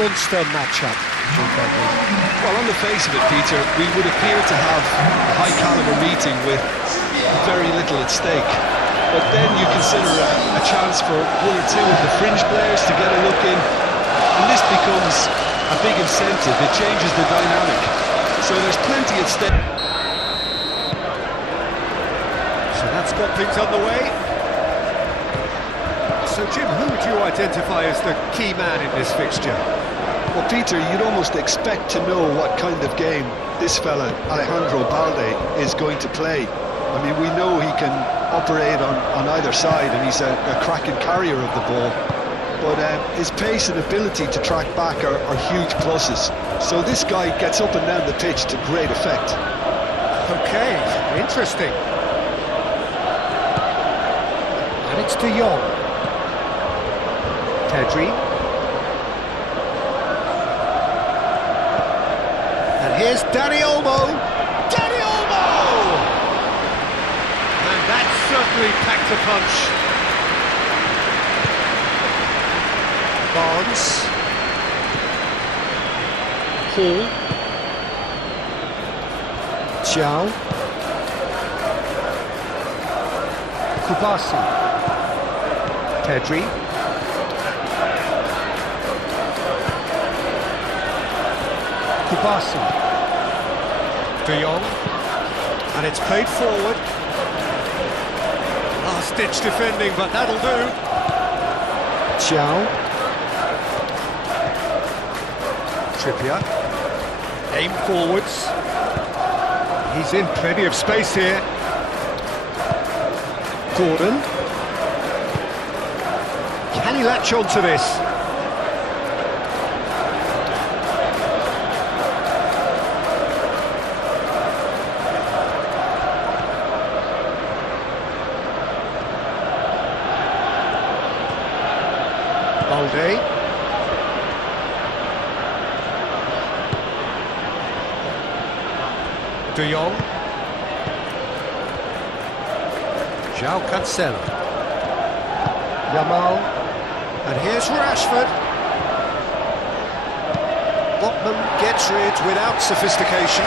monster matchup. Well, on the face of it, Peter, we would appear to have a high-caliber meeting with very little at stake. But then you consider a chance for one or two of the fringe players to get a look in, and this becomes a big incentive. It changes the dynamic. So there's plenty at stake. So that's got things underway. So Jim, who would you identify as the key man in this fixture? Well, Peter, you'd almost expect to know what kind of game this fella, Alejandro Balde, is going to play. I mean, we know he can operate on either side, and he's a cracking carrier of the ball. But his pace and ability to track back are huge pluses. So this guy gets up and down the pitch to great effect. Okay, interesting. And it's De Jong. Pedri. And here's Dani Olmo. Dani Olmo! And that certainly packed a punch. Barnes. Hall. Xiao. Kubasi. Pedri. Kubasi. De Jong. And it's played forward. Last-ditch defending, but that'll do. Xiao. Trippier. Aim forwards. He's in plenty of space here. Gordon. Can he latch on to this? Balde. De Jong. João Cancelo. Yamal. And here's Rashford. Botman gets rid without sophistication.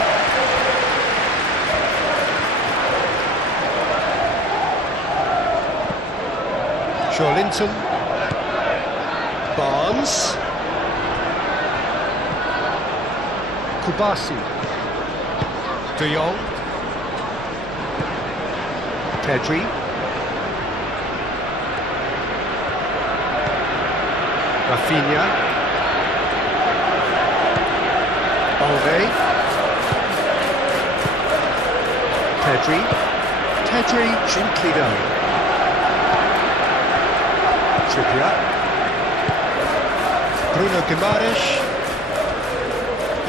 Linton. Barnes. Kubasi. De Jong. Pedri. Rafinha. Balde. Pedri. Pedri, gently done. Trippier. Bruno Guimaraes.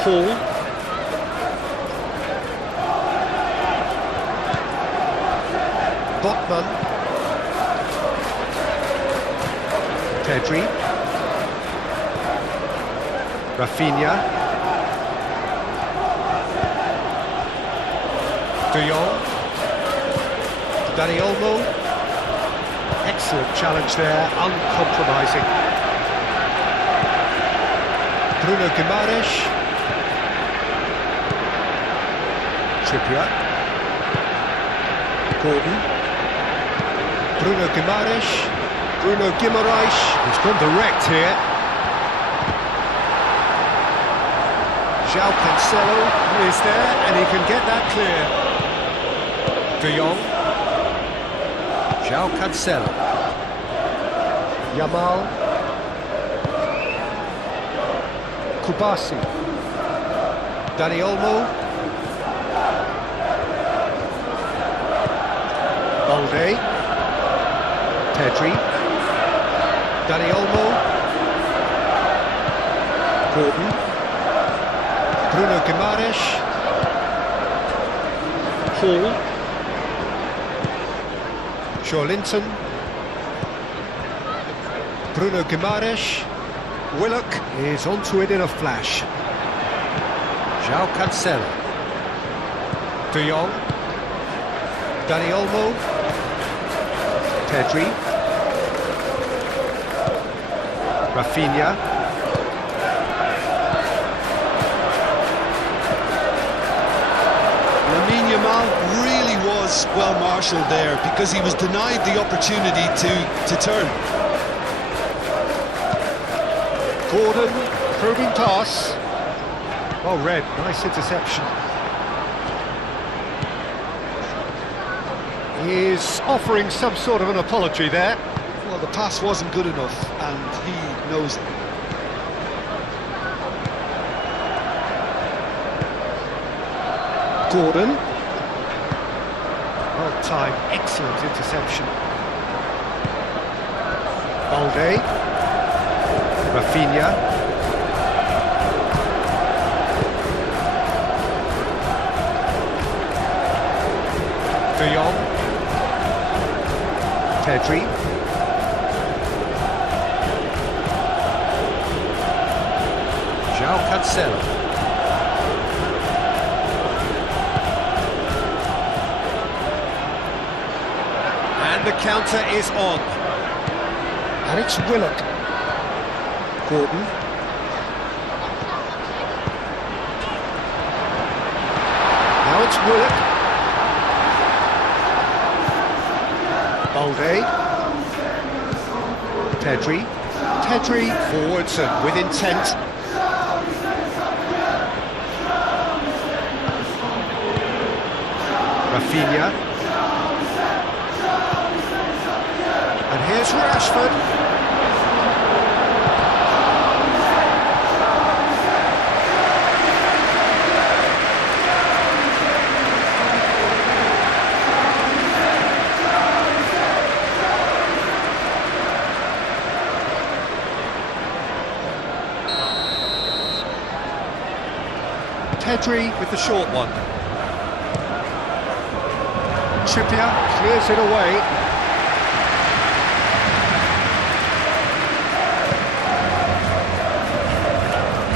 Hall. Botman. Pedri. Rafinha. De Jong. Dani Olmo. Excellent challenge there, uncompromising. Bruno Guimaraes. Trippier. Gordon. Bruno Guimaraes. Bruno Guimaraes. He's gone direct here. João Cancelo is there, and he can get that clear. De Jong. João Cancelo. Yamal. Kubasi. Dani Olmo. Balde. Pedri. Dani Olmo. Gordon. Bruno Guimaraes. Hall. Linton. Bruno Guimaraes. Willock is onto it in a flash. João Cancelo. De Jong. Dani Olmo. Pedri. was well marshalled there because he was denied the opportunity to turn. Gordon, probing pass. Well read, nice interception. He's offering some sort of an apology there. Well, the pass wasn't good enough, and he knows it. Gordon. Well timed, excellent interception. Balde. Rafinha. De Jong. Pedri. João Cancelo. And the counter is on. And it's Willock. Gordon. Now it's Willock. Balde. Pedri forwards and with intent. Rafinha. And here's Rashford. Pedri with the short one. Trippier clears it away.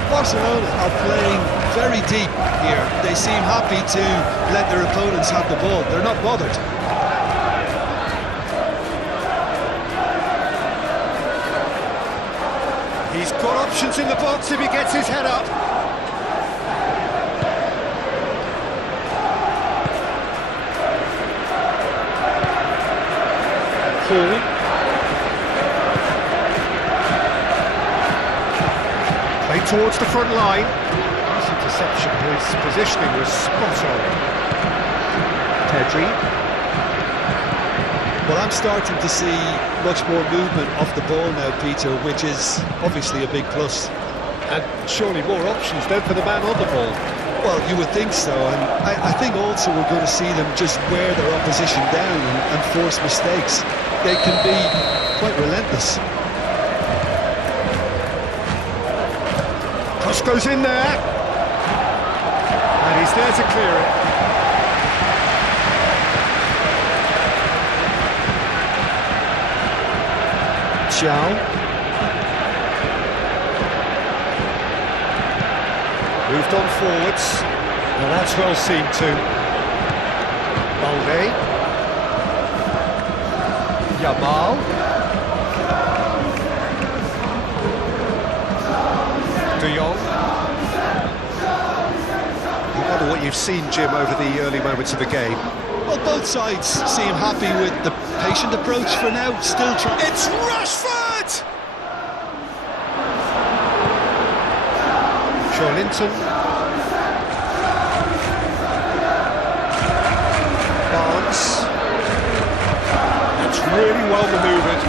Barcelona are playing very deep here. They seem happy to let their opponents have the ball. They're not bothered. He's got options in the box if he gets his head up. Paul. Play towards the front line. Nice interception. His positioning was spot on. Pedri. Well, I'm starting to see much more movement off the ball now, Peter, which is obviously a big plus. And surely more options then for the man on the ball. Well, you would think so, and I think also we're going to see them just wear their opposition down and force mistakes. They can be quite relentless. Cross goes in there. And he's there to clear it. João. Moved on forwards. Well, that's well seen too. Balde. Yamal. De Jong. I wonder what you've seen, Jim, over the early moments of the game. Well, both sides seem happy with the patient approach for now. Still trying. It's Rashford! Linton. Barnes. That's really well manoeuvred.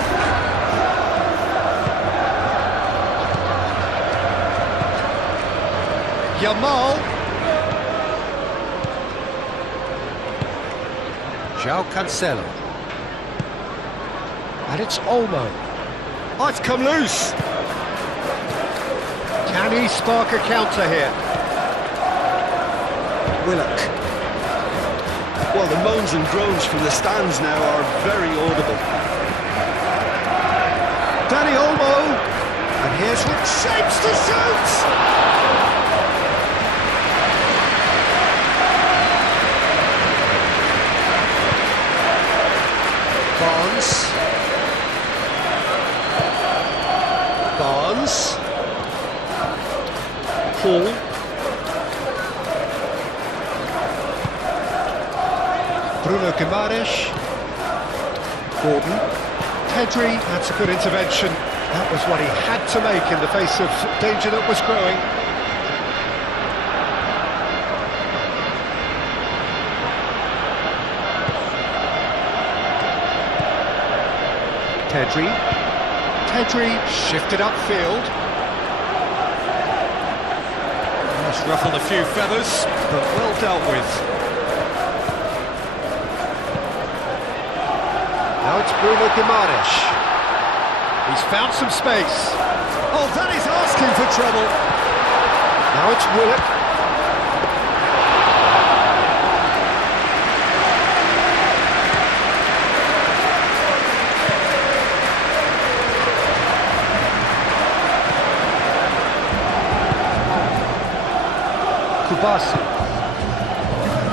Yamal. João Cancelo. And it's Olmo. Oh, it's come loose. Can he spark a counter here? Willock. Well, the moans and groans from the stands now are very audible. Danny Olmo. And here's what shapes to shoot. Barnes. Paul. Bruno Guimaraes. Gordon. Pedri, that's a good intervention. That was what he had to make in the face of danger that was growing. Pedri shifted upfield. That's ruffled a few feathers, but well dealt with. Now it's Bruno Guimaraes. He's found some space. Oh, that is asking for trouble. Now it's Willock.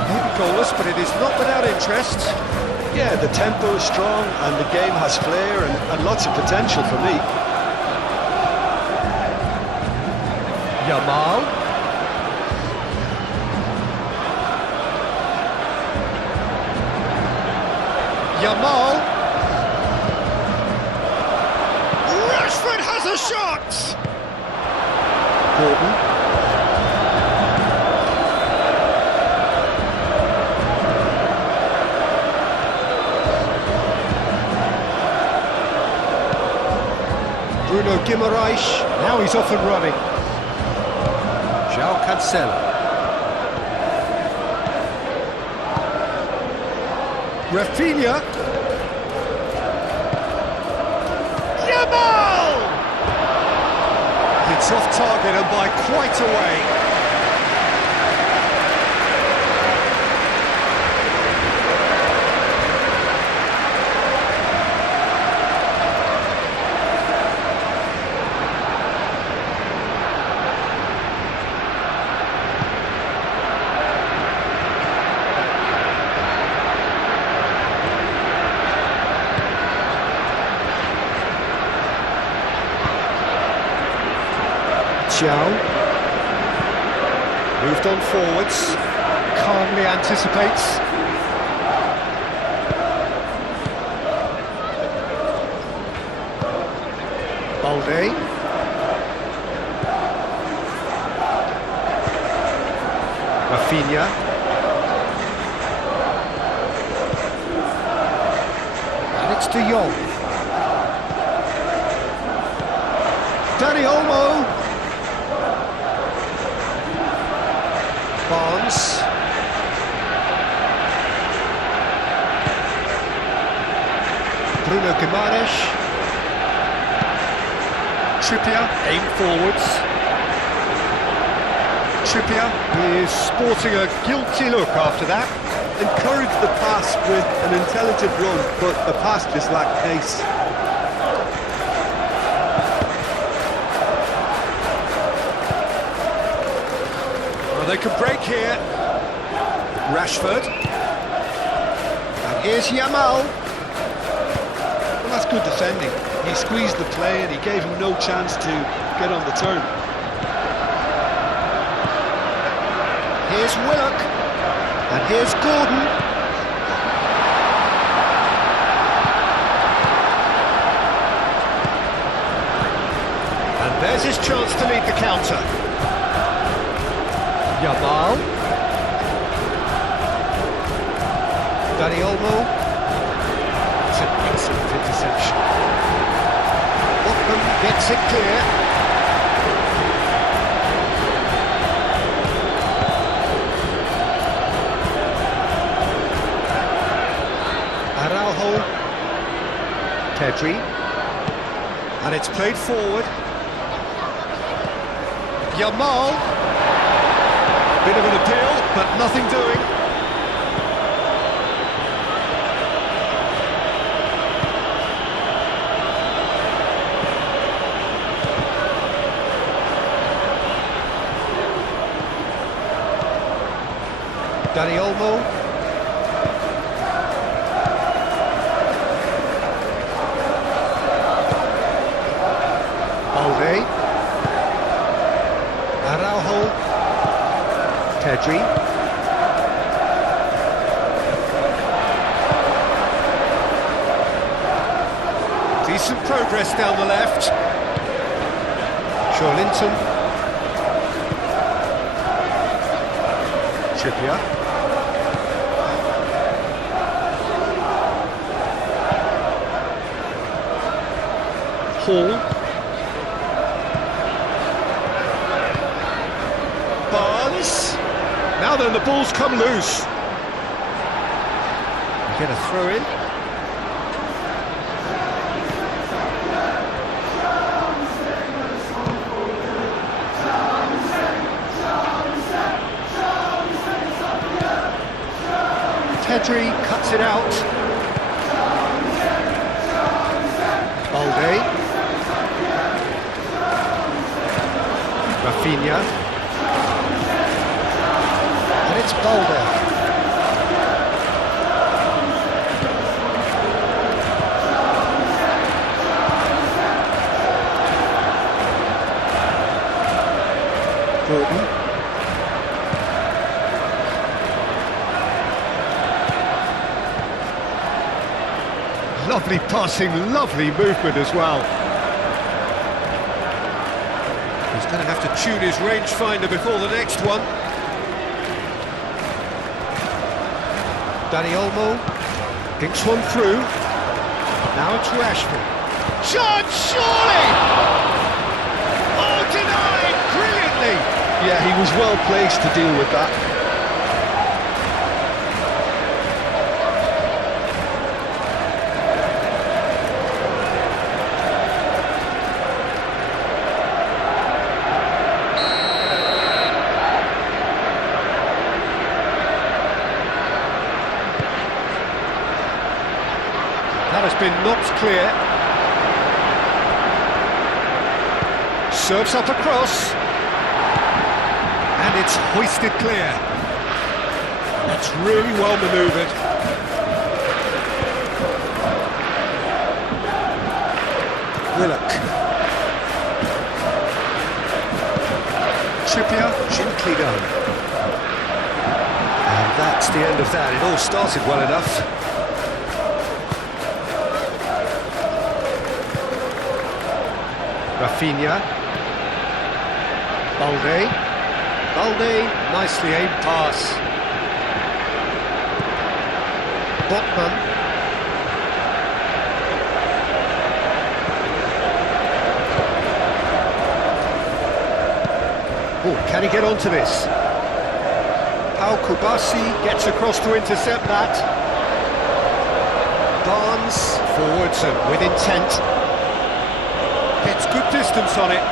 Maybe goalless, but it is not without interest. Yeah, the tempo is strong and the game has flair and lots of potential for me. Yamal. Rashford has a shot! Gordon. Bruno Guimaraes, now he's off and running. João Cancelo. Rafinha. Yamal! It's off target and by quite a way. Moved on forwards, calmly anticipates. Balde. Rafinha. And it's De Jong. Dani Olmo. Barnes. Bruno Guimaraes. Trippier, aim forwards. Trippier is sporting a guilty look after that. Encouraged the pass with an intelligent run, but the pass just lacked pace. They could break here. Rashford. And here's Yamal. Well, that's good defending. He squeezed the play and he gave him no chance to get on the turn. Here's Willock. And here's Gordon. And there's his chance to lead the counter. Yamal. Dani Olmo. It's an excellent interception. Botman gets it clear. Araujo. Pedri. And it's played forward. Yamal. Bit of an appeal, but nothing doing. Dani Olmo. Balde. Araujo. Pedri. Decent progress down the left. Linton. Trippier. Hall. Barnes. Now then, the ball's come loose. You get a throw in. Pedri cuts it out. Balde. Rafinha. And it's Balde. Gordon. Lovely passing, lovely movement as well. He's going to have to tune his rangefinder before the next one. Dani Olmo dinks one through. Now it's Rashford. Shot, surely! Oh, denied brilliantly! Yeah, he was well placed to deal with that. That has been knocked clear. Serves up across. And it's hoisted clear. That's really well manoeuvred. Willock. Trippier, gently done. And that's the end of that. It all started well enough. Rafinha. Balde. Balde, nicely aimed pass. Botman. Oh, can he get onto this? Pau Kubasi gets across to intercept that. Barnes forwards and with intent. Gets good distance on it.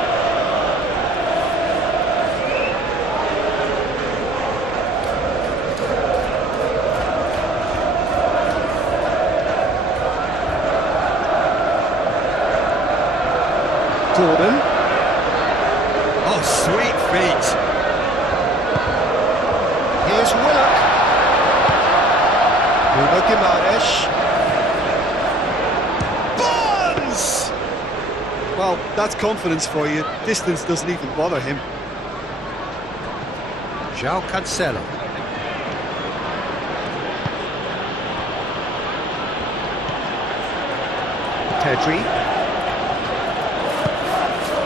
Gordon. Oh, sweet feet. Here's Willock. Bruno Guimaraes. Barnes! Well, that's confidence for you. Distance doesn't even bother him. João Cancelo. Pedri.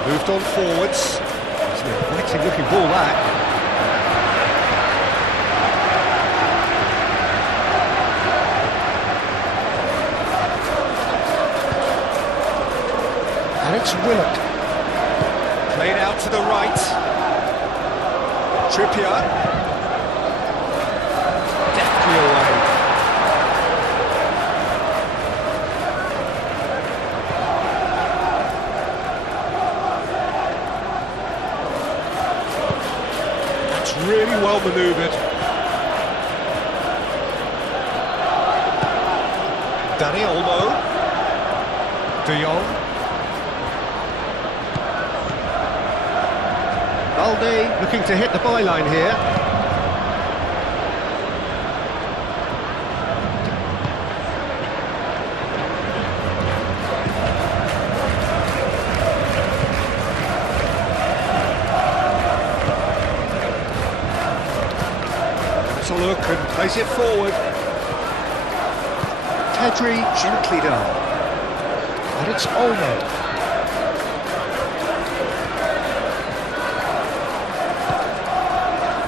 Moved on forwards. It's an inviting looking ball back. And it's Willock. Played out to the right. Trippier. Deftly away. Really well manoeuvred. Dani Olmo. De Jong. Balde looking to hit the byline here. Look and plays it forward. Pedri gently done. And it's Olmo.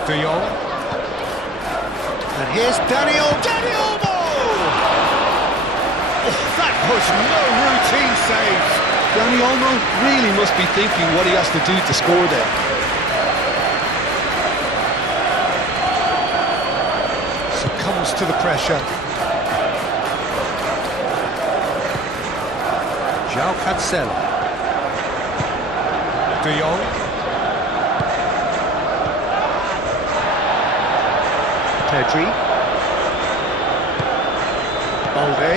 De Jong. And here's Dani Olmo! Oh, that was no routine save. Dani Olmo really must be thinking what he has to do to score there. Succumbs to the pressure. João Cancelo. De Jong. Pedri. Balde.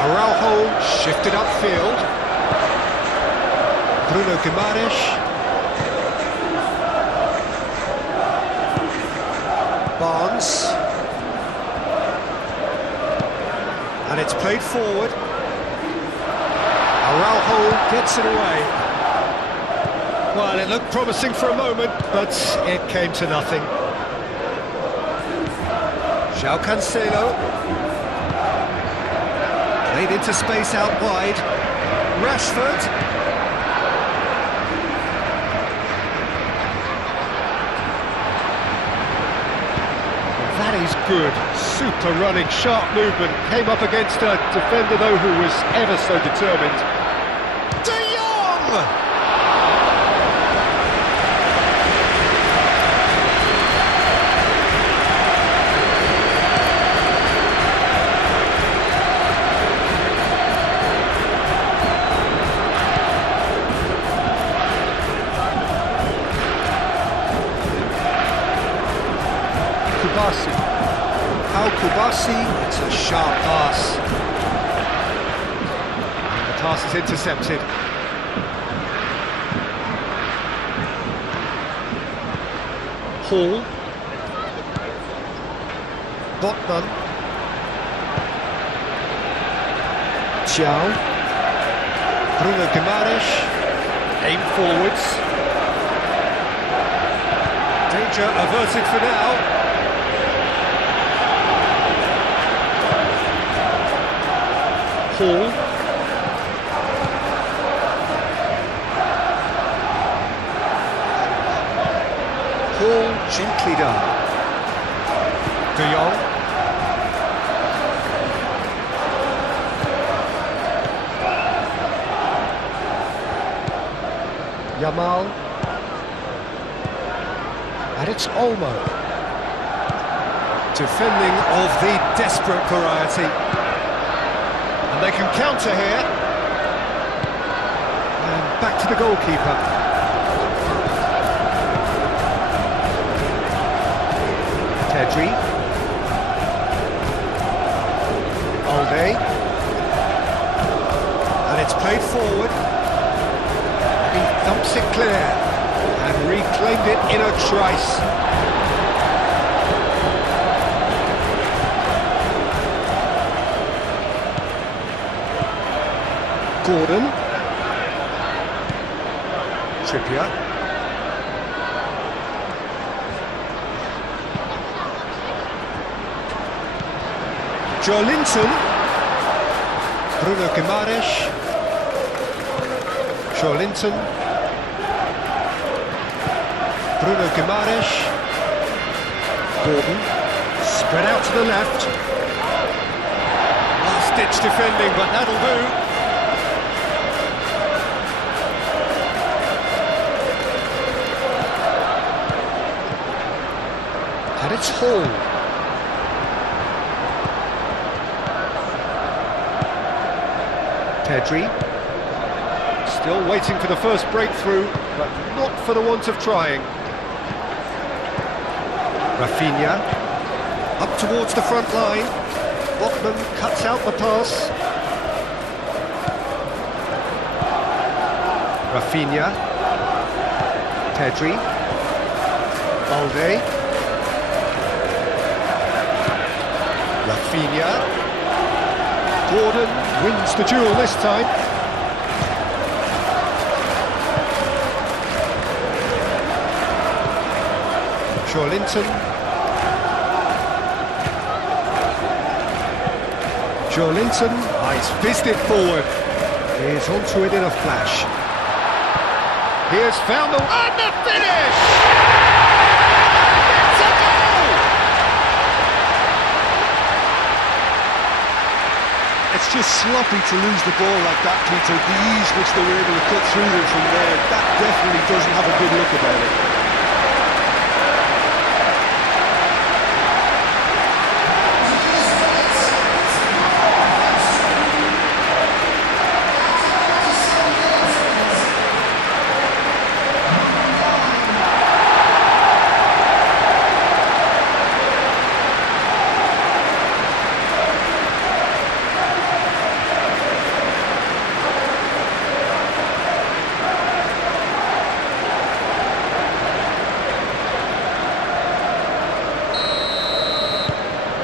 Araujo shifted upfield. Bruno Guimaraes. Barnes. And it's played forward. Araujo gets it away. Well, it looked promising for a moment, but it came to nothing. João Cancelo. Played into space out wide. Rashford. That is good. Super running, sharp movement. Came up against a defender, though, who was ever so determined. De Jong! Kubasi, it's a sharp pass. And the pass is intercepted. Hall. Botman. Thiaw. Bruno Guimaraes. Aim forwards. Danger averted for now. Hall. Hall gently down. De Jong. Yamal. And it's Olmo. Defending of the desperate variety. And they can counter here. And back to the goalkeeper. Pedri. Balde. And it's played forward. And he thumps it clear. And reclaimed it in a trice. Gordon. Trippier. Joelinton. Bruno Guimaraes. Joelinton. Bruno Guimaraes. Gordon. Spread out to the left. Last-ditch defending, but that'll do. And it's Hall. Pedri. Still waiting for the first breakthrough, but not for the want of trying. Rafinha. Up towards the front line. Botman cuts out the pass. Rafinha. Pedri. Balde. Rafinha. Gordon wins the duel this time. Joelinton. Joelinton Oh, he's fizzed it forward. He's onto it in a flash. He has found the... And the finish! It's a goal! It's just sloppy to lose the ball like that, Peter. The ease which they were able to cut through them from there, that definitely doesn't have a good look about it.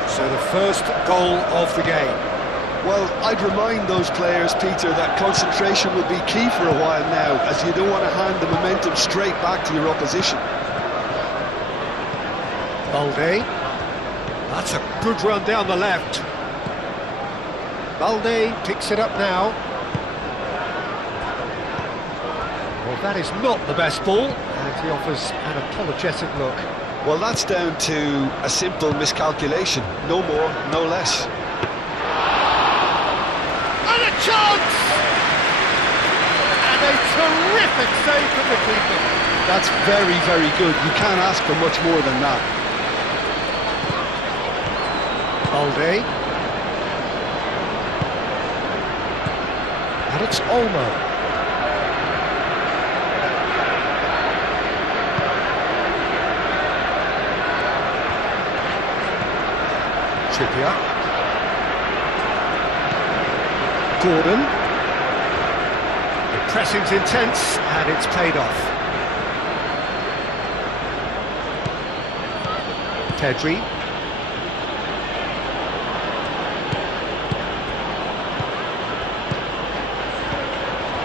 So the first goal of the game. Well, I'd remind those players, Peter, that concentration will be key for a while now, as you don't want to hand the momentum straight back to your opposition. Balde. That's a good run down the left. Balde picks it up now. Well, that is not the best ball, and he offers an apologetic look. Well, that's down to a simple miscalculation. No more, no less. And a chance! And a terrific save from the keeper. That's very, very good. You can't ask for much more than that. Balde. And it's Olmo. Trippier. Gordon. The pressing's intense and it's paid off. Pedri.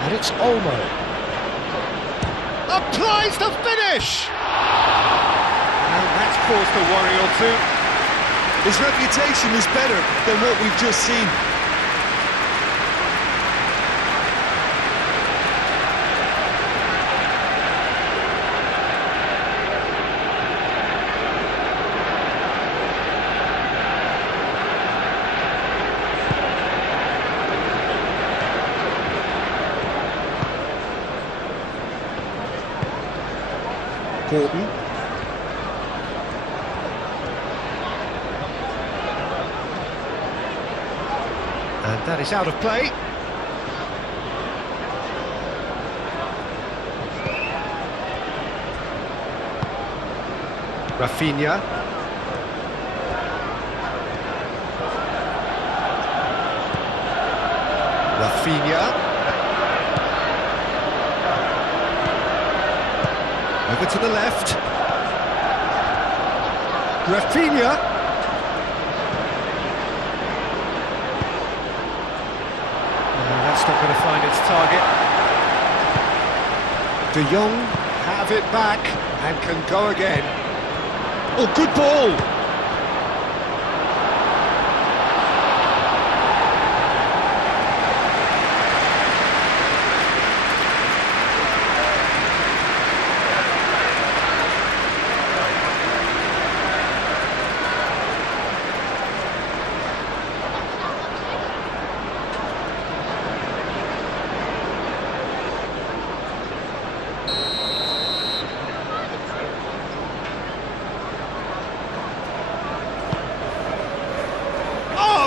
And it's Olmo. Applies the finish! And that's caused a worry or two. His reputation is better than what we've just seen. Gordon. And that is out of play. Rafinha. Over to the left. Rafinha. That's not going to find its target. De Jong have it back and can go again. Oh, good ball!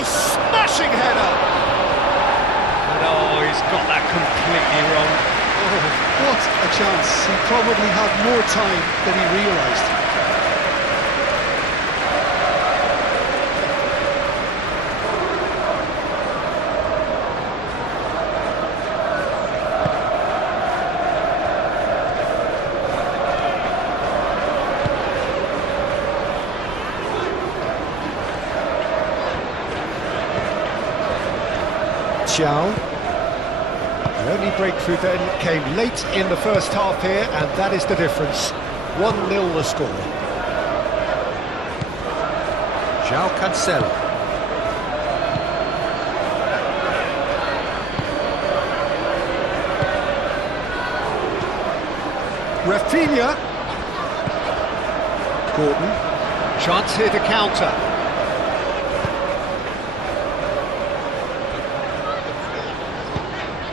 Smashing header! And oh, he's got that completely wrong. Oh, what a chance. He probably had more time than he realised. The only breakthrough then came late in the first half here, and that is the difference. 1-0 the score. João Cancelo. Rafinha. Gordon. Chance here to counter.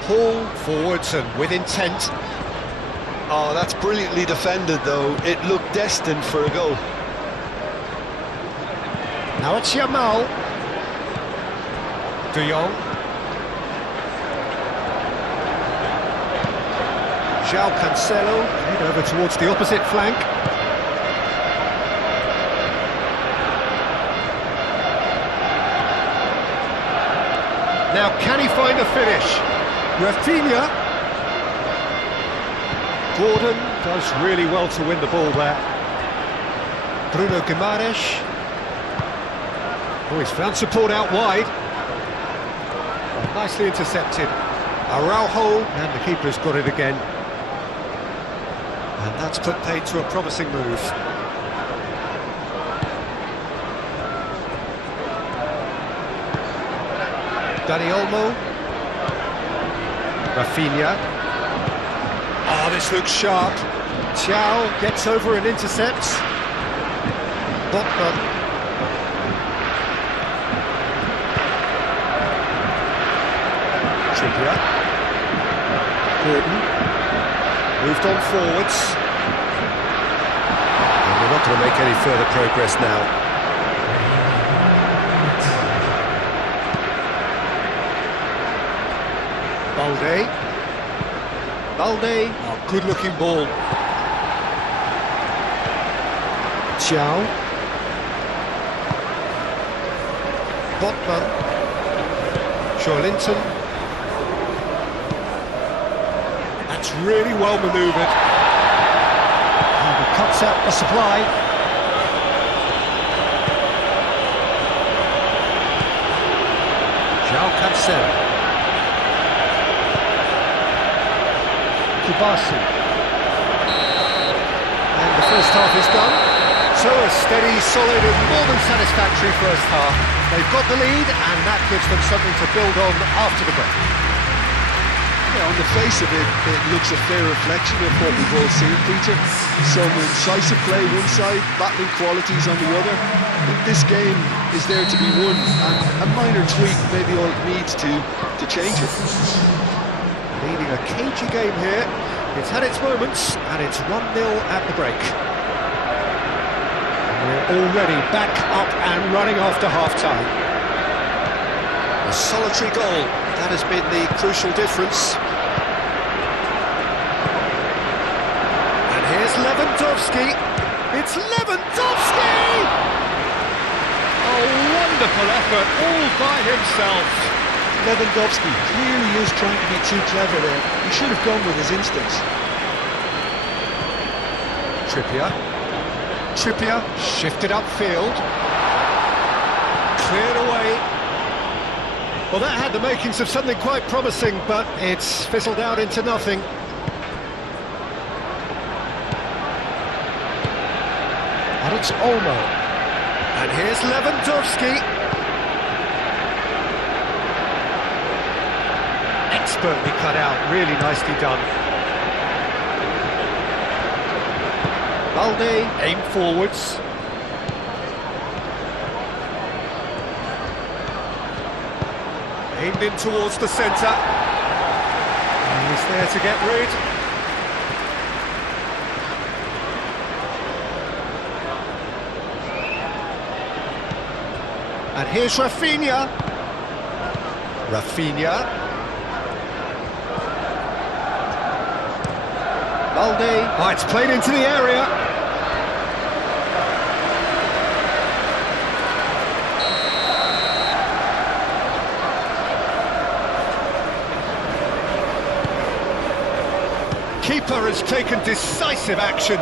Paul forwards and with intent. Oh, that's brilliantly defended, though. It looked destined for a goal. Now it's Yamal. De Jong. João Cancelo, head over towards the opposite flank. Now can he find a finish? Rafinha. Gordon does really well to win the ball there. Bruno Guimaraes. Oh, he's found support out wide. Oh, nicely intercepted. Araujo, and the keeper's got it again. And that's put paid to a promising move. Dani Olmo. Rafinha. Oh, this looks sharp. Thiaw gets over and intercepts. Botman. Trippier. Gordon. Moved on forwards. And we're not going to make any further progress now. Balde, oh, good looking ball. Thiaw. Botman. Linton. That's really well manoeuvred. And he cuts out the supply. João Cancelo. Kubasi. And the first half is done. So a steady, solid and more than satisfactory first half. They've got the lead and that gives them something to build on after the break. Yeah, on the face of it, it looks a fair reflection of what we've all seen, Peter. Some incisive play one side, battling qualities on the other. I think this game is there to be won, and a minor tweak maybe all it needs to change it. Leading a cagey game here. It's had its moments, and it's 1-0 at the break. We're already back up and running after half-time. A solitary goal, that has been the crucial difference. And here's Lewandowski. It's Lewandowski! Oh, wonderful effort, all by himself. Lewandowski clearly is trying to be too clever there. He should have gone with his instincts. Trippier shifted upfield. Cleared away. Well, that had the makings of something quite promising, but it's fizzled out into nothing. And it's Olmo. And here's Lewandowski. Expertly cut out, really nicely done. Balde aimed forwards. Aimed in towards the centre. And he's there to get rid. And here's Rafinha. Balde. Oh, it's played into the area. Keeper has taken decisive action.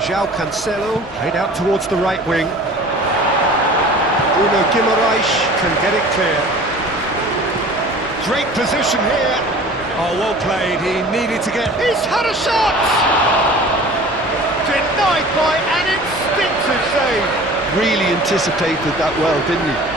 João Cancelo, played out towards the right wing. Bruno Guimaraes can get it clear. Great position here. Oh, well played, he needed to get... He's had a shot! Denied by an instinctive save. Really anticipated that well, didn't he?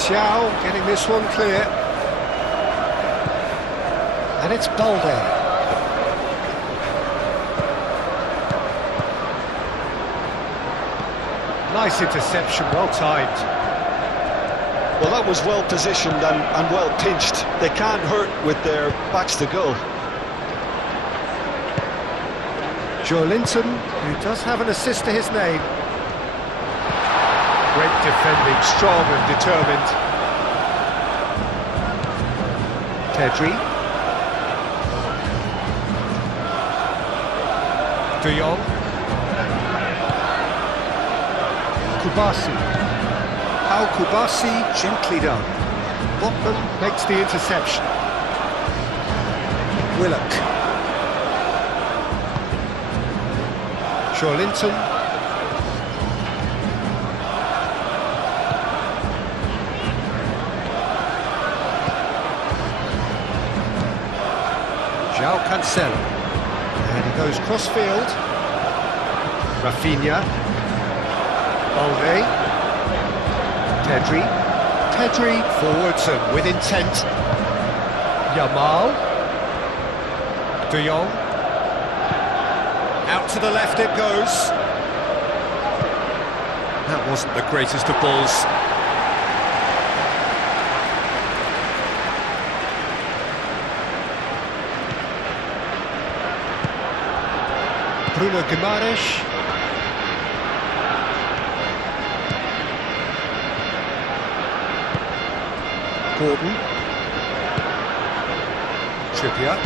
Xiao getting this one clear. And it's Balde. Nice interception, well timed. Well, that was well positioned and well pinched. They can't hurt with their backs to goal. Joelinton, who does have an assist to his name. Great defending, strong and determined. Pedri. De Jong. Kubasi. How Kubasi, gently done. Botman makes the interception. Willock. Joelinton. João Cancelo. And he goes cross-field. Rafinha. Balde. Pedri forwards and with intent. Yamal. De Jong. Out to the left it goes. That wasn't the greatest of balls. Bruno Guimaraes. Gordon. Trippier.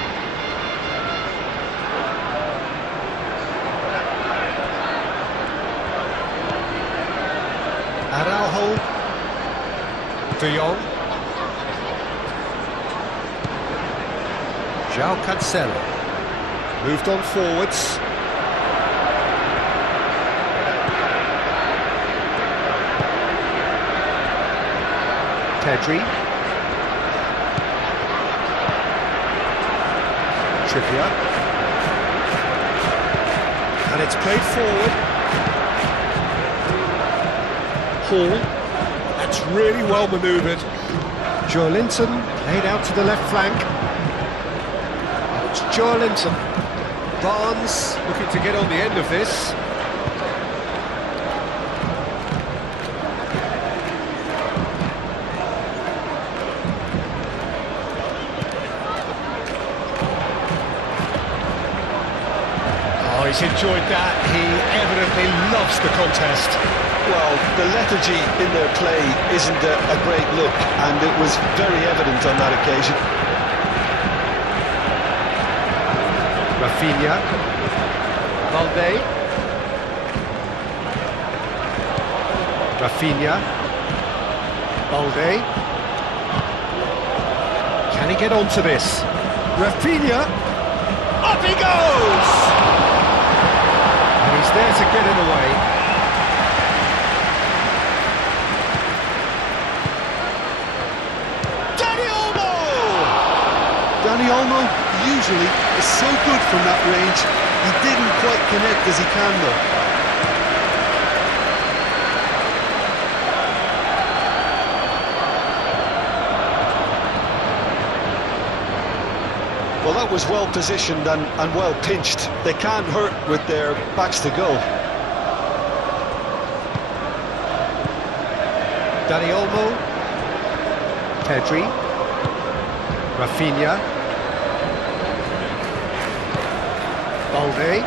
Araujo. De Jong. João Cancelo. Moved on forwards. Pedri. Trippier. And it's played forward. Hall. That's really well manoeuvred. Joelinton laid out to the left flank. It's Joelinton. Barnes looking to get on the end of this. He's enjoyed that. He evidently loves the contest. Well, the lethargy in their play isn't a great look, and it was very evident on that occasion. Rafinha. Balde. Rafinha. Balde. Can he get onto this? Rafinha. Up he goes! He's there to get it away. Dani Olmo usually is so good from that range. He didn't quite connect as he can though. Well, that was well positioned and well pinched. They can't hurt with their backs to goal. Dani Olmo. Pedri. Rafinha. Balde.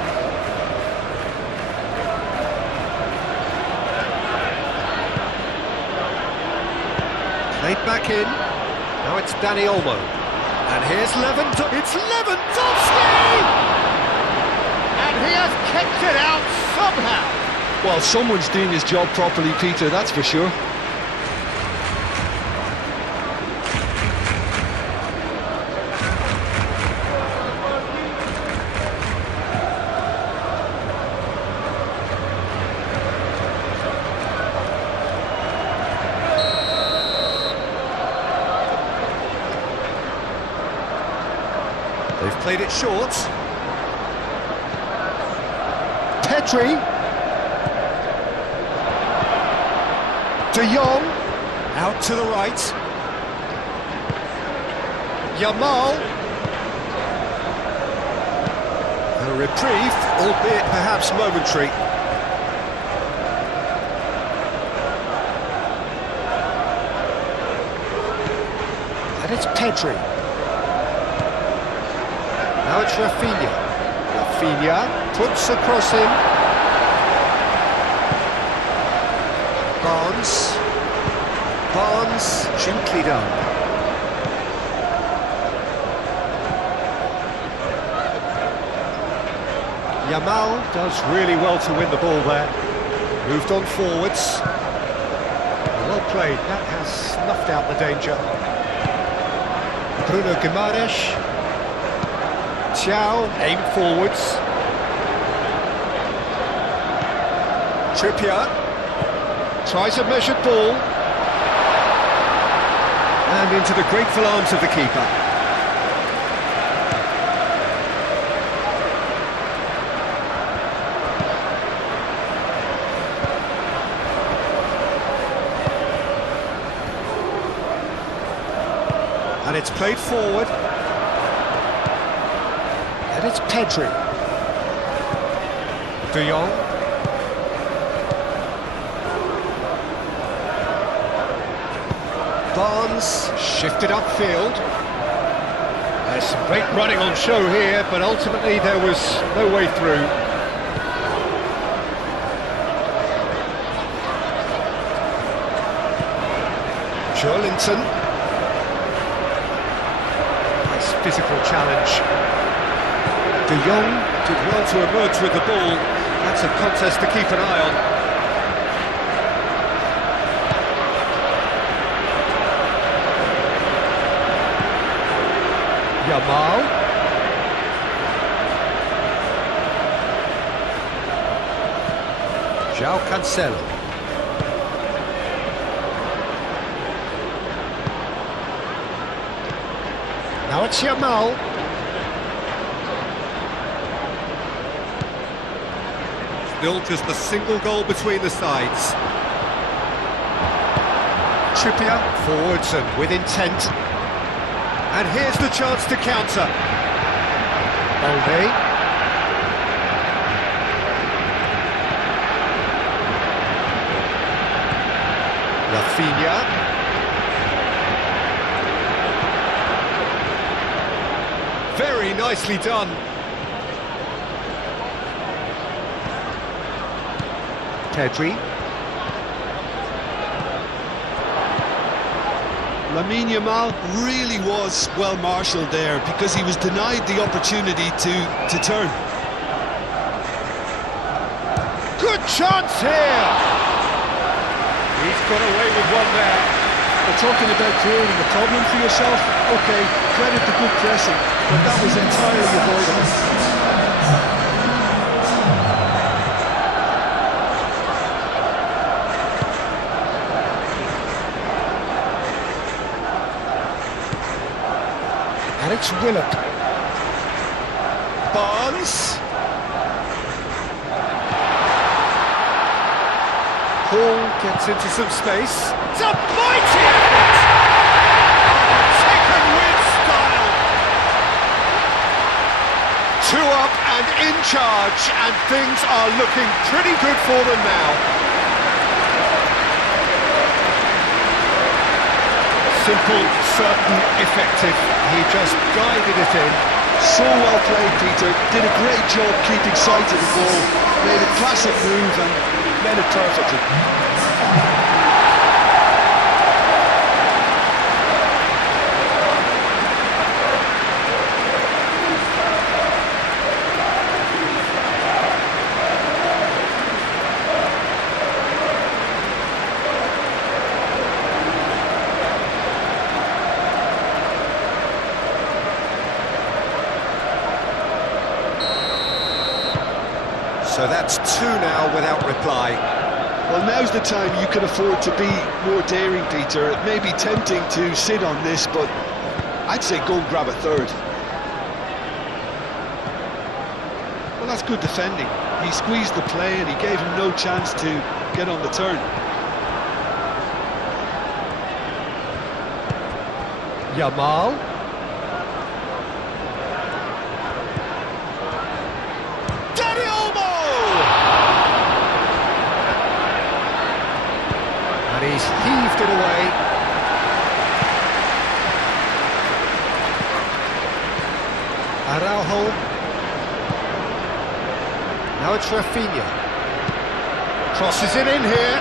Played back in. Now it's Dani Olmo. And here's Lewandowski. It's Lewandowski! And he has kicked it out somehow. Well, someone's doing his job properly, Peter, that's for sure. They've played it short. Pedri. De Jong. Out to the right. Yamal. A reprieve, albeit perhaps momentary. And it's Pedri. Now it's Rafinha. Rafinha puts across him. Barnes, gently done. Yamal does really well to win the ball there. Moved on forwards. Well played, that has snuffed out the danger. Bruno Guimaraes. Thiaw, aim forwards. Trippier tries a measured ball. And into the grateful arms of the keeper. And it's played forward. And it's Pedri. De Jong. Barnes shifted upfield. There's some great running on show here, but ultimately there was no way through. Joelinton. Nice physical challenge. De Jong did well to emerge with the ball. That's a contest to keep an eye on. Yamal. João Cancelo. Now it's Yamal. Still just a single goal between the sides. Trippier forwards and with intent. And here's the chance to counter. Balde. Rafinha. Very nicely done. Pedri. Lamine Yamal really was well marshalled there because he was denied the opportunity to turn. Good chance here! He's got away with one there. We're talking about creating a problem for yourself. Okay, credit to good pressing, but that was entirely avoidable. And it's Willock. Barnes. Hall gets into some space. It's a mighty effort! Taken with style. 2 up and in charge, and things are looking pretty good for them now. Simple, certain, effective. He just guided it in. So well played, Peter. Did a great job keeping sight of the ball. Made a classic move and met it perfectly. So that's 2 now without reply. Well, now's the time you can afford to be more daring, Peter. It may be tempting to sit on this, but I'd say go and grab a third. Well, that's good defending. He squeezed the play and he gave him no chance to get on the turn. Yamal. Dani Olmo! And he's heaved it away. Araujo. Now it's Rafinha. Crosses it in here.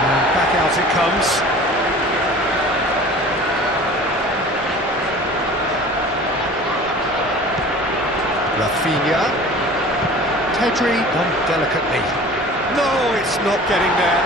And back out it comes. Rafinha. Pedri done delicately. No, it's not getting there.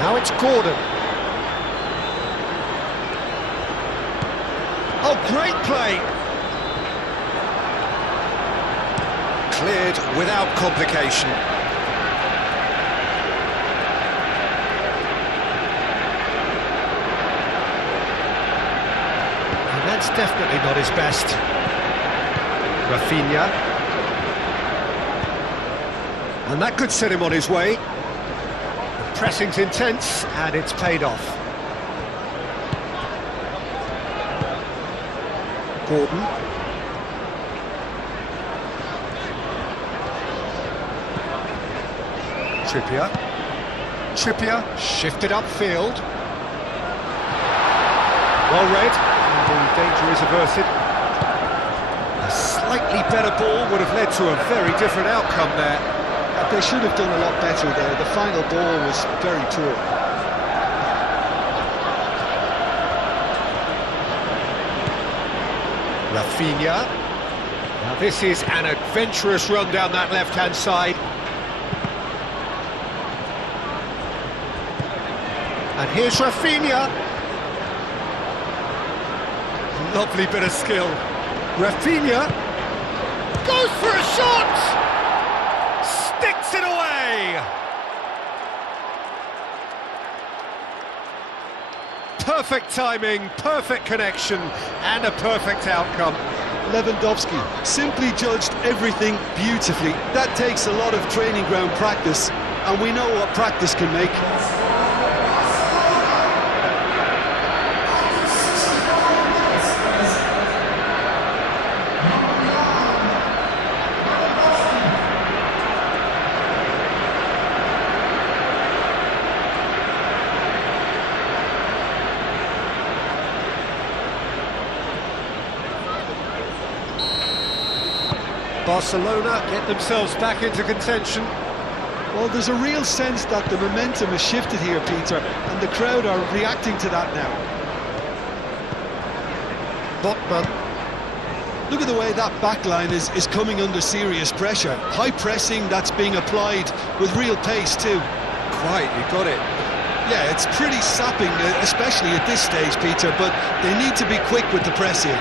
Now it's Gordon. Oh, great play! Cleared without complication. And that's definitely not his best. Rafinha. And that could set him on his way. Pressing's intense, and it's paid off. Gordon. Trippier shifted upfield. Well read, and the danger is averted. A slightly better ball would have led to a very different outcome there. They should have done a lot better there. The final ball was very poor. Rafinha. Now this is an adventurous run down that left-hand side. And here's Rafinha. Lovely bit of skill. Rafinha goes for a shot! Sticks it away! Perfect timing, perfect connection, and a perfect outcome. Lewandowski simply judged everything beautifully. That takes a lot of training ground practice, and we know what practice can make. Barcelona get themselves back into contention. Well, there's a real sense that the momentum has shifted here, Peter, and the crowd are reacting to that now. Botman. Look at the way that back line is coming under serious pressure. High pressing that's being applied with real pace too. Quite, you got it. Yeah, it's pretty sapping, especially at this stage, Peter, but they need to be quick with the press here.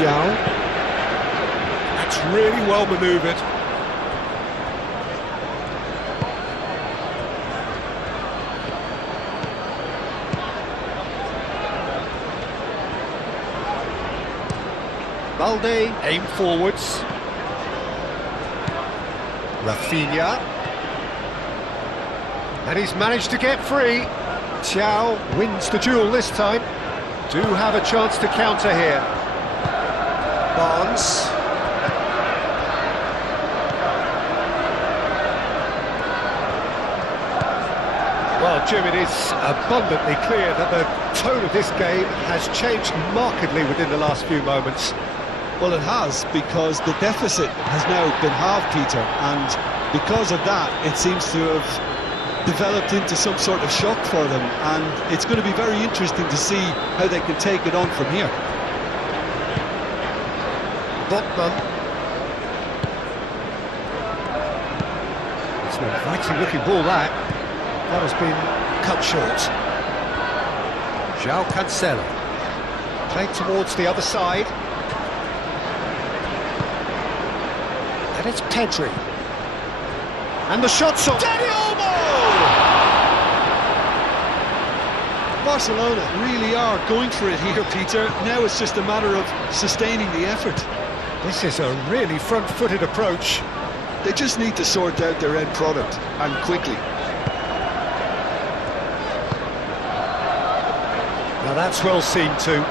That's really well manoeuvred. Balde aim forwards. Rafinha. And he's managed to get free. Thiaw wins the duel this time. Do have a chance to counter here. Barnes. Well, Jim, it is abundantly clear that the tone of this game has changed markedly within the last few moments. Well, it has, because the deficit has now been halved, Peter, and because of that, it seems to have developed into some sort of shock for them, and it's going to be very interesting to see how they can take it on from here. Botman. It's an inviting looking ball that has been cut short. João Cancelo. Played towards the other side. And it's Pedri. And the shot's on. Dani Olmo! Barcelona really are going for it here, Peter. Now it's just a matter of sustaining the effort. This is a really front-footed approach. They just need to sort out their end product, and quickly. Now that's well seen too.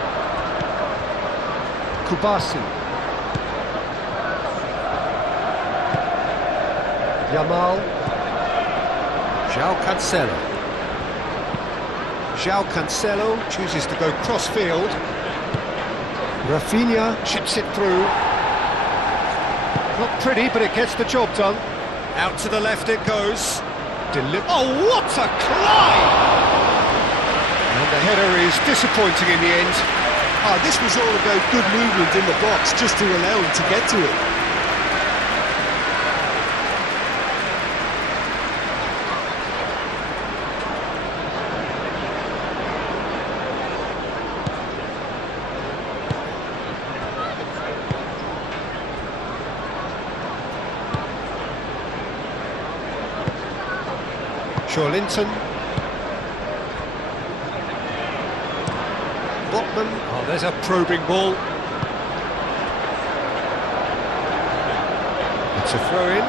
Kubasi. Yamal. João Cancelo. João Cancelo chooses to go cross-field. Rafinha chips it through. Not pretty, but it gets the job done. Out to the left it goes. Oh, what a climb! And the header is disappointing in the end. This was all about good movement in the box, just to allow him to get to it. Linton. Botman. Oh, there's a probing ball. It's a throw-in.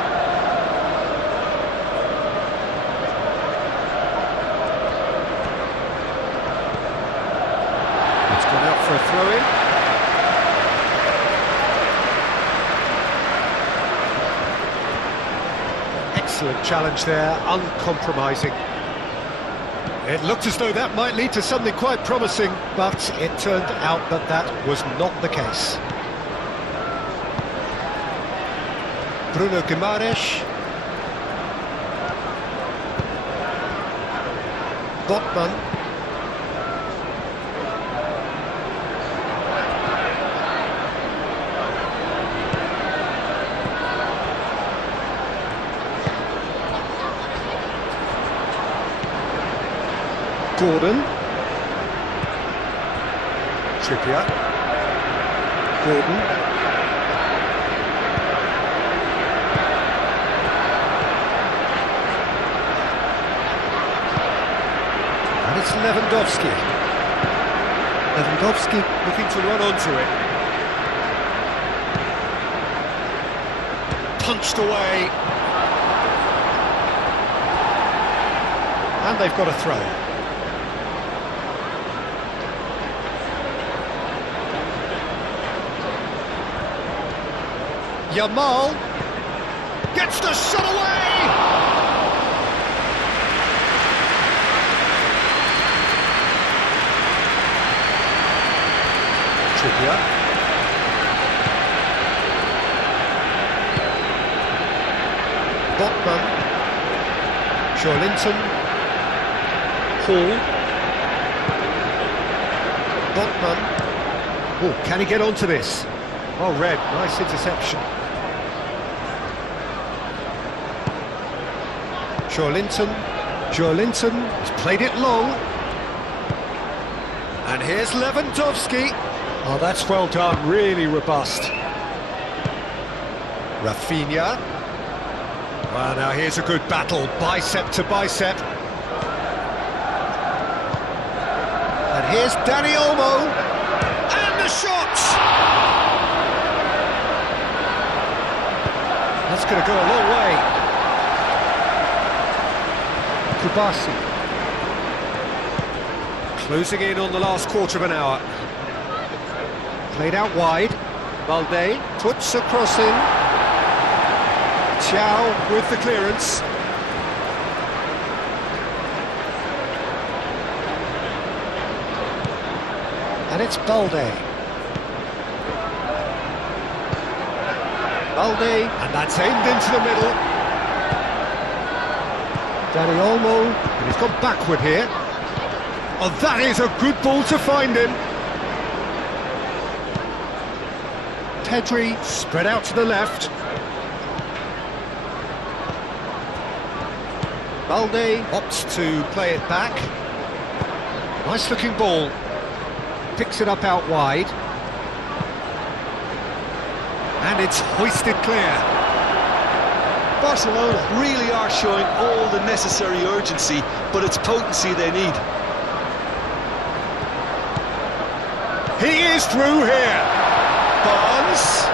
It's gone out for a throw-in. Excellent challenge there, uncompromising. It looked as though that might lead to something quite promising, but it turned out that that was not the case. Bruno Guimaraes. Botman. Gordon. Trippier. Gordon. And it's Lewandowski. Lewandowski looking to run onto it. Punched away. And they've got a throw. Yamal gets the shot away! Trippier. Botman. Linton. Hall. Botman. Oh, can he get onto this? Oh, Red, nice interception. Linton has played it long. And here's Lewandowski. Oh, that's well done, really robust. Rafinha. Well, now here's a good battle, bicep to bicep. And here's Dani Olmo. And the shot! That's going to go a long way. Kubasi. Closing in on the last quarter of an hour. Played out wide. Balde puts a cross in. Thiaw with the clearance. And it's Balde. And that's aimed into the middle. Dani Olmo, and he's gone backward here. Oh, that is a good ball to find him. Pedri spread out to the left. Balde opts to play it back. Nice looking ball. Picks it up out wide. And it's hoisted clear. Barcelona really are showing all the necessary urgency, but it's potency they need. He is through here. Barnes.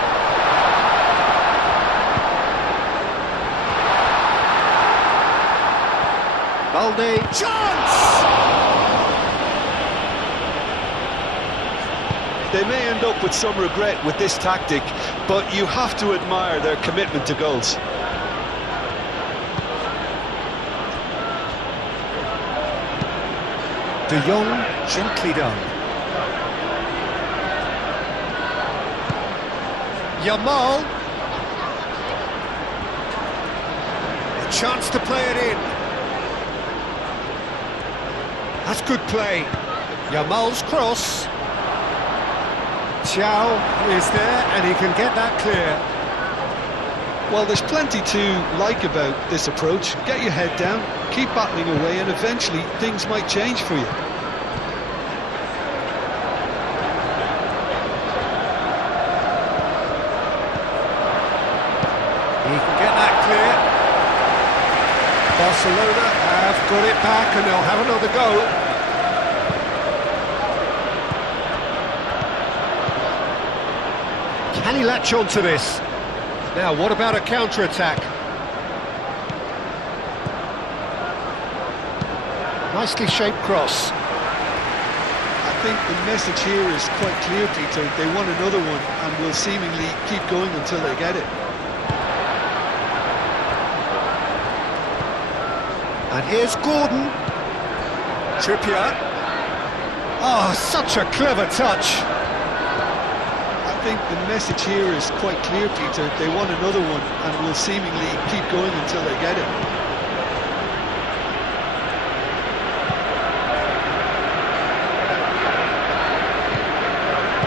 Balde. Chance! They may end up with some regret with this tactic, but you have to admire their commitment to goals. De Jong, gently done. Yamal. A chance to play it in. That's good play. Yamal's cross. Xiao is there, and he can get that clear. Well, there's plenty to like about this approach. Get your head down, keep battling away, and eventually things might change for you. He can get that clear. Barcelona have got it back, and they'll have another go. Can he latch on to this? Now, what about a counter-attack? Nicely shaped cross. I think the message here is quite clear, Peter. They want another one and will seemingly keep going until they get it. And here's Gordon. Trippier. Oh, such a clever touch. I think the message here is quite clear, Peter. They want another one and will seemingly keep going until they get it.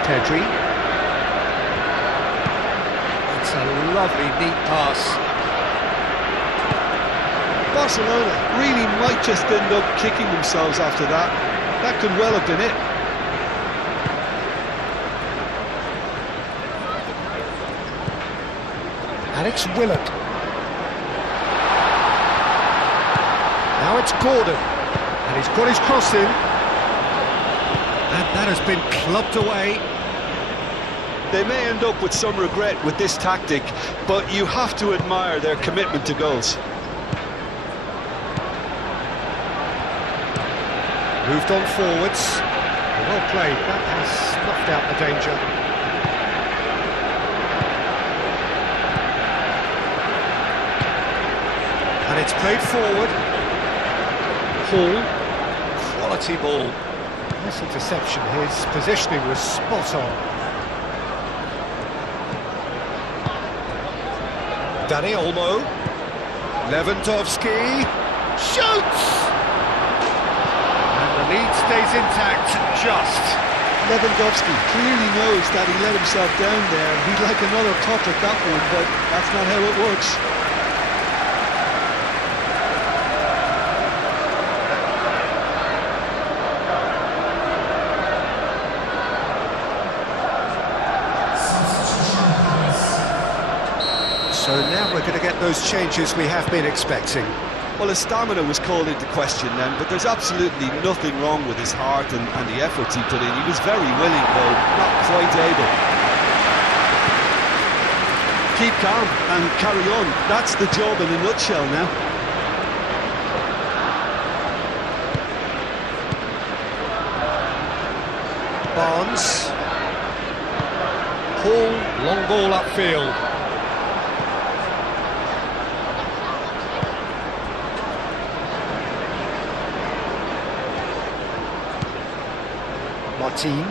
Pedri. It's a lovely, neat pass. Barcelona really might just end up kicking themselves after that. That could well have been it. Alex Willett. Now it's Gordon, and he's got his cross in, and that has been clubbed away. They may end up with some regret with this tactic, but you have to admire their commitment to goals. Moved on forwards. Well played, that has snuffed out the danger. And it's played forward. Hall, quality ball. Nice interception, his positioning was spot on. Dani Olmo. Lewandowski. Shoots! And the lead stays intact, just. Lewandowski clearly knows that he let himself down there. He'd like another putt at that one, but that's not how it works. So now we're going to get those changes we have been expecting. Well, his stamina was called into question then, but there's absolutely nothing wrong with his heart and the efforts he put in. He was very willing, though not quite able. Keep calm and carry on. That's the job in a nutshell now. Barnes. Hall, long ball upfield. Martin.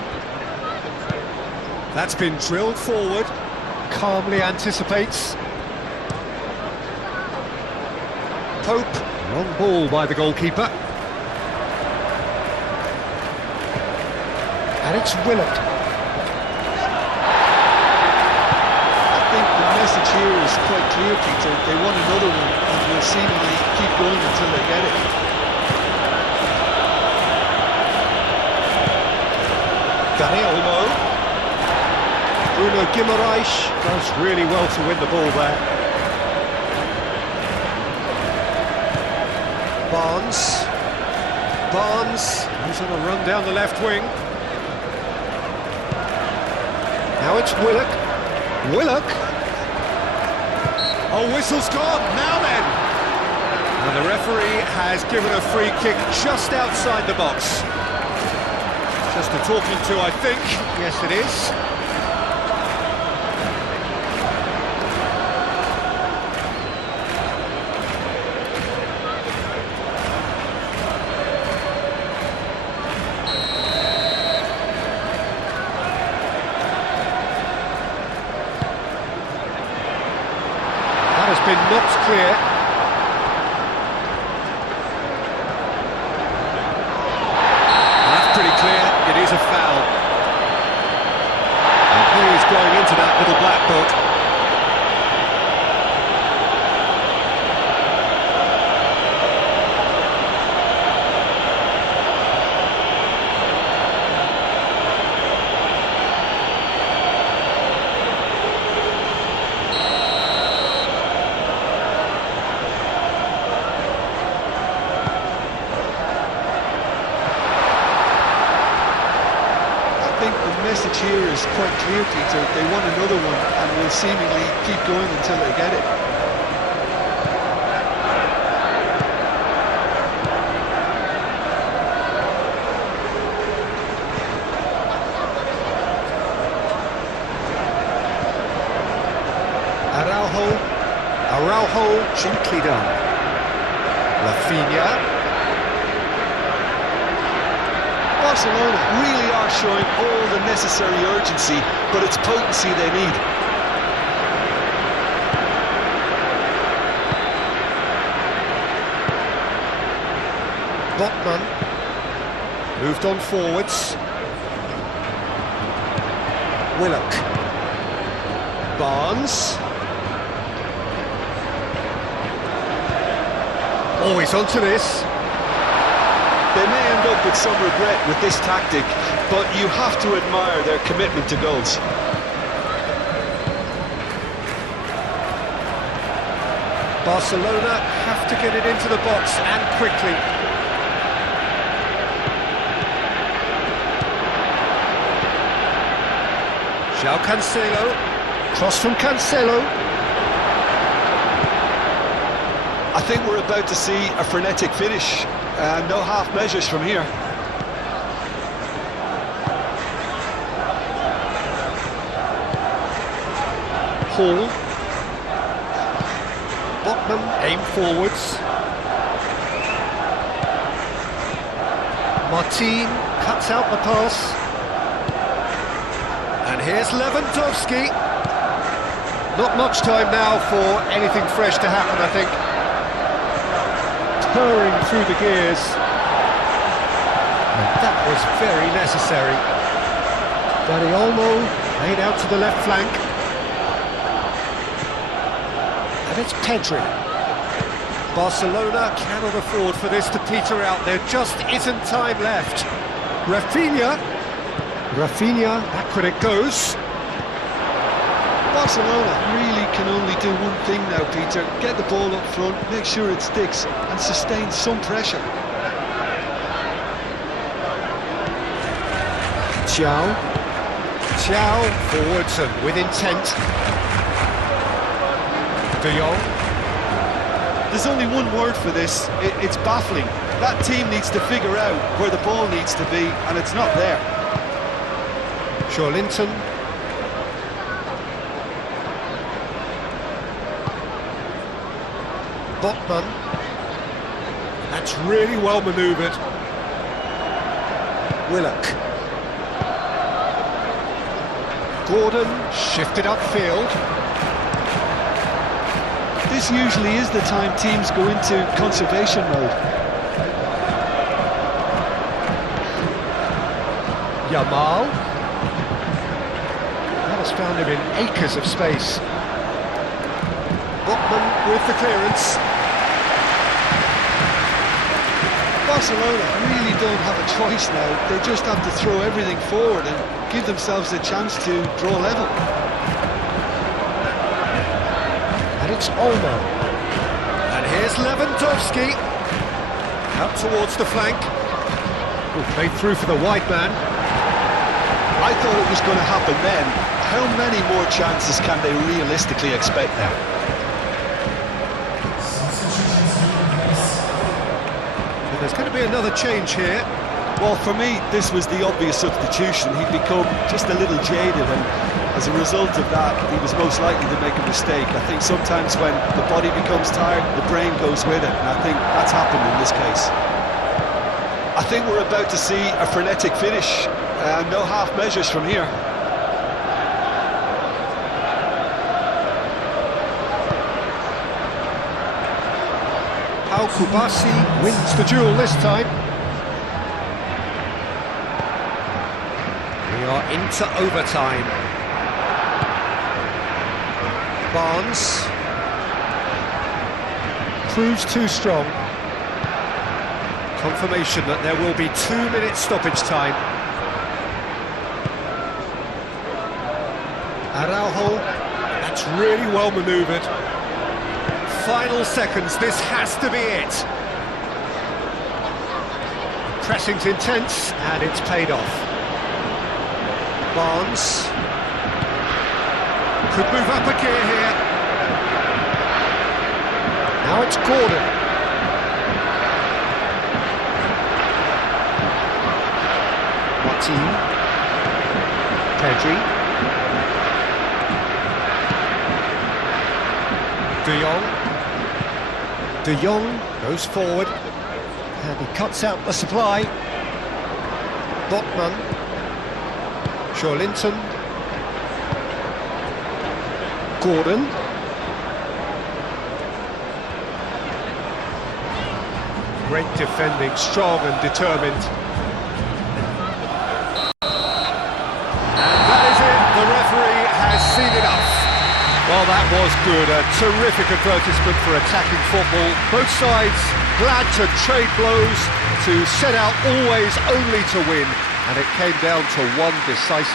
That's been drilled forward. Calmly anticipates. Pope. Long ball by the goalkeeper. And it's Willett. I think the message here is quite clear, Peter. They want another one and will seemingly keep going until they get it. Dani Olmo. Bruno Guimaraes does really well to win the ball there. Barnes. Barnes, who's on a run down the left wing. Now it's Willock. Willock! Oh, whistle's gone, now then! And the referee has given a free kick just outside the box. Just a talking to, I think. Yes, it is. Has been knocked clear. That's pretty clear, it is a foul. And he is going into that little black book. The message here is quite clear, Peter. They want another one and will seemingly keep going until they get it. Araujo, gently done. Rafinha. Barcelona really are showing all the necessary urgency, but it's potency they need. Botman moved on forwards. Willock. Barnes. Always onto this. They may end up with some regret with this tactic, but you have to admire their commitment to goals. Barcelona have to get it into the box and quickly. João Cancelo, cross from Cancelo. I think we're about to see a frenetic finish. No half measures from here. Hall. Botman aim forwards. Martin cuts out the pass. And here's Lewandowski. Not much time now for anything fresh to happen, I think. Purring through the gears. And that was very necessary. Dani Olmo laid out to the left flank. And it's Pedri. Barcelona cannot afford for this to peter out. There just isn't time left. Rafinha, backward it goes. Barcelona really can only do one thing now, Peter. Get the ball up front, make sure it sticks, and sustain some pressure. João forwards and with intent. De Jong. There's only one word for this, it's baffling. That team needs to figure out where the ball needs to be, and it's not there. Linton. Botman. That's really well manoeuvred. Willock. Gordon shifted upfield. This usually is the time teams go into conservation mode. Yamal. That has found him in acres of space. Botman with the clearance. Barcelona really don't have a choice now. They just have to throw everything forward and give themselves a chance to draw level. And it's Olmo. And here's Lewandowski. Out towards the flank. Oh, played through for the wide man. I thought it was going to happen then. How many more chances can they realistically expect now? And there's going to be another change here. Well, for me, this was the obvious substitution. He'd become just a little jaded, and as a result of that, he was most likely to make a mistake. I think sometimes when the body becomes tired, the brain goes with it, and I think that's happened in this case. I think we're about to see a frenetic finish, no half measures from here. Kubasi wins the duel this time. We are into overtime. Barnes proves too strong. Confirmation that there will be 2 minutes stoppage time. Araujo, that's really well manoeuvred. Final seconds, this has to be it. Pressing's intense, and it's paid off. Barnes could move up a gear here. Now it's Gordon. Martin. Pedri. De Jong. De Jong goes forward, and he cuts out the supply. Botman, Linton, Gordon. Great defending, strong and determined. And that is it, the referee has seen enough. Well, that was good, a terrific advertisement for attacking football. Both sides glad to trade blows, to set out always only to win, and it came down to one decisive